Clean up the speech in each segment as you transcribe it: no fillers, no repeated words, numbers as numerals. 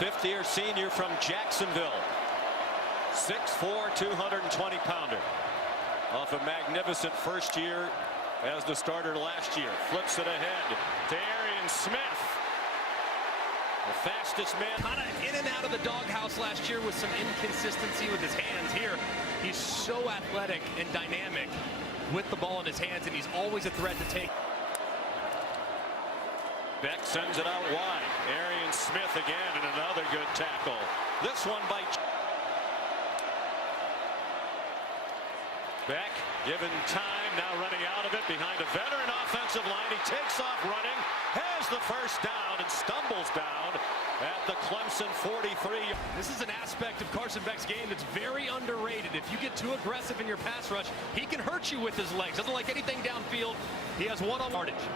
fifth-year senior from Jacksonville. 6'4", 220-pounder. Off a magnificent first year as the starter last year. Flips it ahead to Arian Smith. The fastest man. Kind of in and out of the doghouse last year with some inconsistency with his hands. Here, he's so athletic and dynamic with the ball in his hands, and he's always a threat to take. Beck sends it out wide. Arian Smith again, and another good tackle. This one by Beck, given time, now running out of it behind a veteran offensive line. He takes off running, has the first down, and stumbles down at the Clemson 43. This is an aspect of Carson Beck's game that's very underrated. If you get too aggressive in your pass rush, he can hurt you with his legs. Doesn't like anything downfield. He has one-on-one yardage.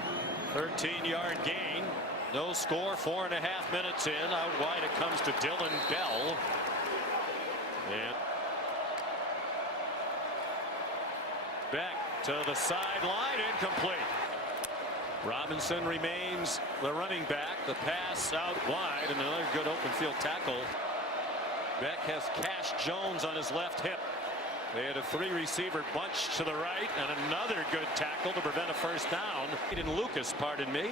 13-yard gain. No score, 4.5 minutes in. Out wide it comes to Dylan Bell. And Beck to the sideline, incomplete. Robinson remains the running back. The pass out wide, and another good open field tackle. Beck has Cash Jones on his left hip. They had a three-receiver bunch to the right, and another good tackle to prevent a first down. Aiden Lucas, pardon me.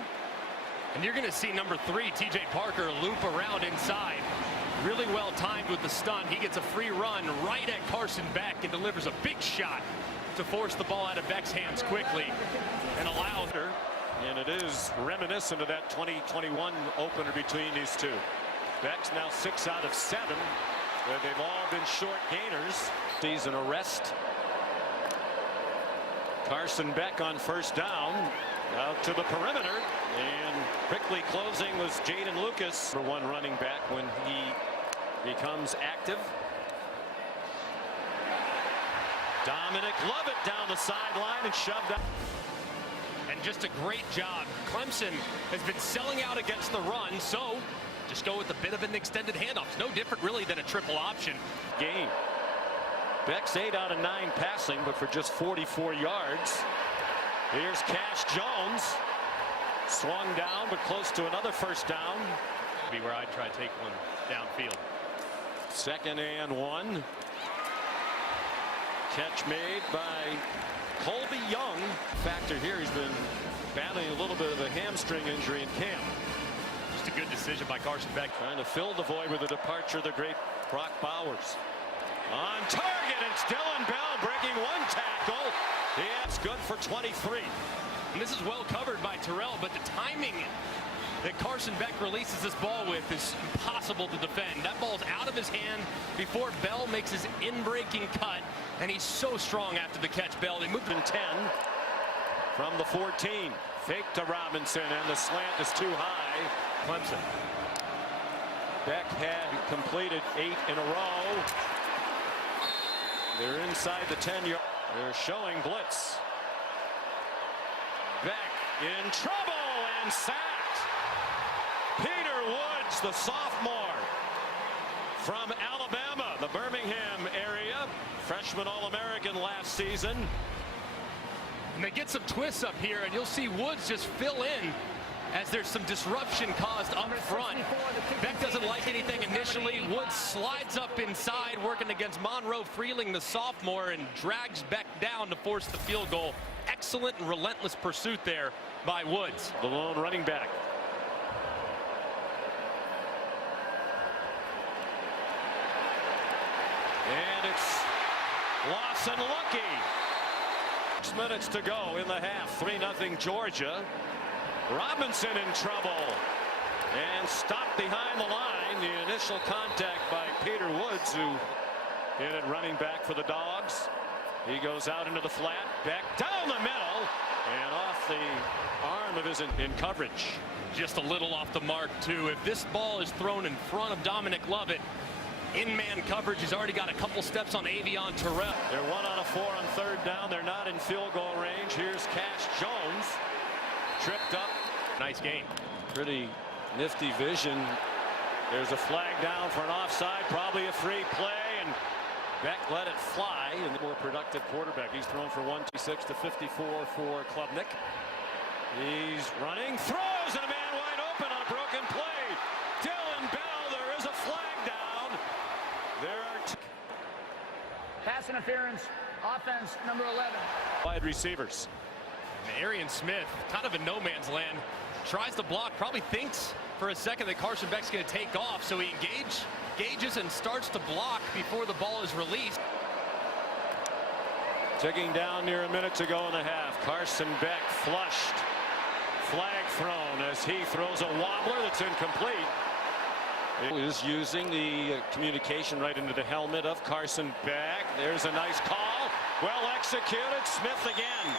And you're going to see number 3, T.J. Parker, loop around inside. Really well timed with the stunt. He gets a free run right at Carson Beck and delivers a big shot to force the ball out of Beck's hands quickly and allow her. And it is reminiscent of that 2021 opener between these two. Beck's now 6 out of 7, where they've all been short gainers. Season arrest. Carson Beck on first down, out to the perimeter, and quickly closing was Jaden Lucas, number 1 running back when he becomes active. Dominic Lovett down the sideline and shoved up. And just a great job. Clemson has been selling out against the run, so just go with a bit of an extended handoff. It's no different really than a triple option game. Beck's 8 out of 9 passing, but for just 44 yards. Here's Cash Jones. Swung down, but close to another first down. Be where I'd try to take one downfield. 2nd and 1. Catch made by Colby Young. Factor here, he's been battling a little bit of a hamstring injury in camp. Just a good decision by Carson Beck. Trying to fill the void with the departure of the great Brock Bowers. On target, it's Dylan Bell breaking 1 tackle. Yeah, it's good for 23. And this is well covered by Terrell, but the timing that Carson Beck releases this ball with is impossible to defend. That ball's out of his hand before Bell makes his in-breaking cut, and he's so strong after the catch. Bell, they moved in 10 from the 14. Fake to Robinson, and the slant is too high. Clemson. Beck had completed 8 in a row. They're inside the 10-yard. They're showing blitz. Beck in trouble and sacked. Peter Woods, the sophomore from Alabama, the Birmingham area, freshman All-American last season. And they get some twists up here, and you'll see Woods just fill in as there's some disruption caused up front. Beck doesn't like anything initially. Woods slides up inside, working against Monroe Freeling, the sophomore, and drags Beck down to force the field goal. Excellent and relentless pursuit there by Woods. The lone running back. And it's Lawson Lucky. 6 minutes to go in the half. 3-0 Georgia. Robinson in trouble and stopped behind the line. The initial contact by Peter Woods, who hit it running back for the Dogs. He goes out into the flat, back down the middle, and off the arm of his in coverage. Just a little off the mark, too. If this ball is thrown in front of Dominic Lovett, in man coverage, he's already got a couple steps on Avion Terrell. They're 1 out of 4 on 3rd down. They're not in field goal range. Here's Cash Jones. Tripped up. Nice game. Pretty nifty vision. There's a flag down for an offside, probably a free play, and Beck let it fly. And the more productive quarterback. He's thrown for 126 to 54 for Klubnik. He's running, throws, and a man wide open on a broken play. Dylan Bell, there is a interference, offense number 11. Wide receivers. And Arian Smith, kind of in no man's land, tries to block, probably thinks for a second that Carson Beck's going to take off, so he engages and starts to block before the ball is released. Ticking down near a minute to go in the half. Carson Beck flushed. Flag thrown as he throws a wobbler that's incomplete. It is using the communication right into the helmet of Carson Beck. There's a nice call. Well executed. Smith again.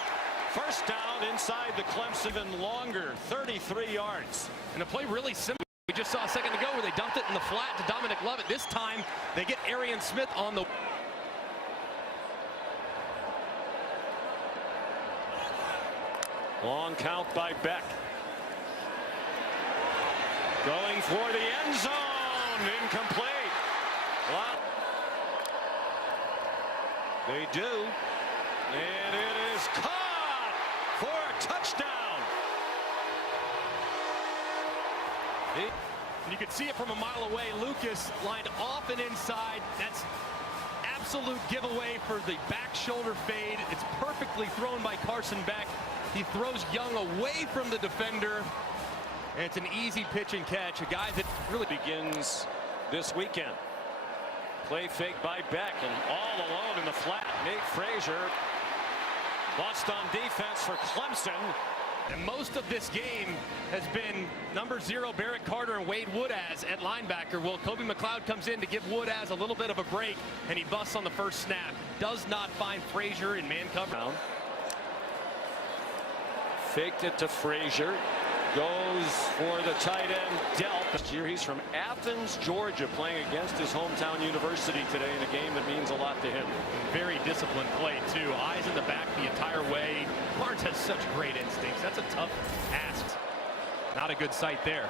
First down inside the Clemson, and longer, 33 yards. And a play really simple. We just saw a second ago where they dumped it in the flat to Dominic Lovett. This time they get Arian Smith on the... Long count by Beck. Going for the end zone. Incomplete. They do. And it is caught for a touchdown. And you can see it from a mile away. Lucas lined off and inside. That's absolute giveaway for the back shoulder fade. It's perfectly thrown by Carson Beck. He throws Young away from the defender. And it's an easy pitch and catch. A guy that really begins this weekend. Play fake by Beck, and all alone in the flat. Nate Frazier lost on defense for Clemson. And most of this game has been number 0 Barrett Carter and Wade Woodaz at linebacker. Well, Kobe McLeod comes in to give Woodaz a little bit of a break, and he busts on the first snap. Does not find Frazier in man cover. Faked it to Frazier. Goes for the tight end, dealt. This year he's from Athens, Georgia, playing against his hometown university today in a game that means a lot to him. Very disciplined play, too. Eyes in the back the entire way. Barnes has such great instincts. That's a tough ask. Not a good sight there.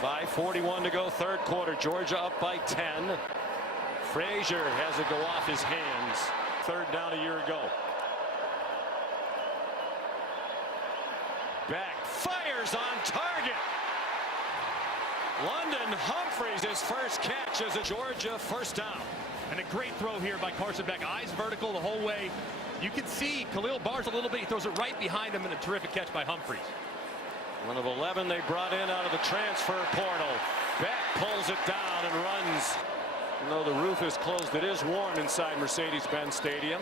5:41 to go, third quarter. Georgia up by 10. Frazier has it go off his hands. Third down a year ago. Beck fires on target. London Humphreys, his first catch as a Georgia first down. And a great throw here by Carson Beck. Eyes vertical the whole way. You can see Khalil Barnes a little bit. He throws it right behind him, and a terrific catch by Humphreys. One of 11 they brought in out of the transfer portal. Beck pulls it down and runs. Even though the roof is closed, it is warm inside Mercedes-Benz Stadium.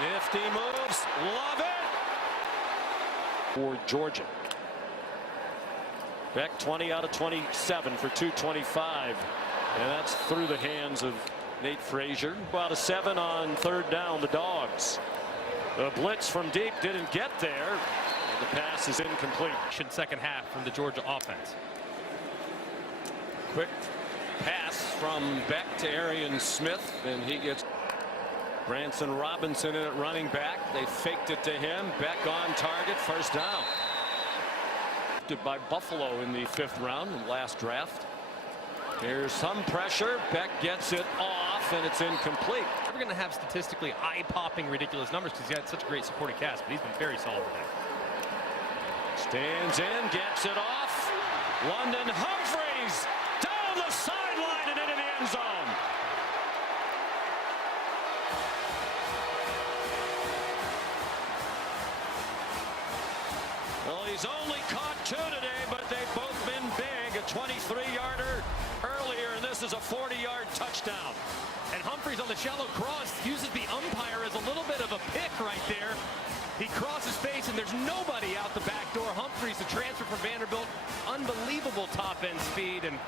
Nifty moves. Love it. For Georgia. Beck 20 out of 27 for 225. And that's through the hands of Nate Frazier. About a 7 on third down, the Dogs. The blitz from deep didn't get there. The pass is incomplete. Second half from the Georgia offense. Quick pass from Beck to Arian Smith, and he gets Branson Robinson in at running back. They faked it to him. Beck on target, first down. By Buffalo in the 5th round in the last draft. There's some pressure. Beck gets it off, and it's incomplete. We're going to have statistically eye-popping ridiculous numbers because he had such a great supporting cast, but he's been very solid today. Stands in, gets it off. London Humphreys down the sideline and into the end zone. Well, he's only caught 2 today, but they've both been big. A 23-yarder earlier, and this is a 40-yard touchdown. And Humphreys on the shallow cross uses the umpire as a little bit of a pick right there. He crosses face, and there's nobody out the back door. Humphreys, the transfer from Vanderbilt, unbelievable top-end speed. And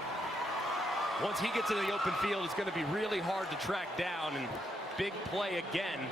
once he gets into the open field, it's going to be really hard to track down. And big play again.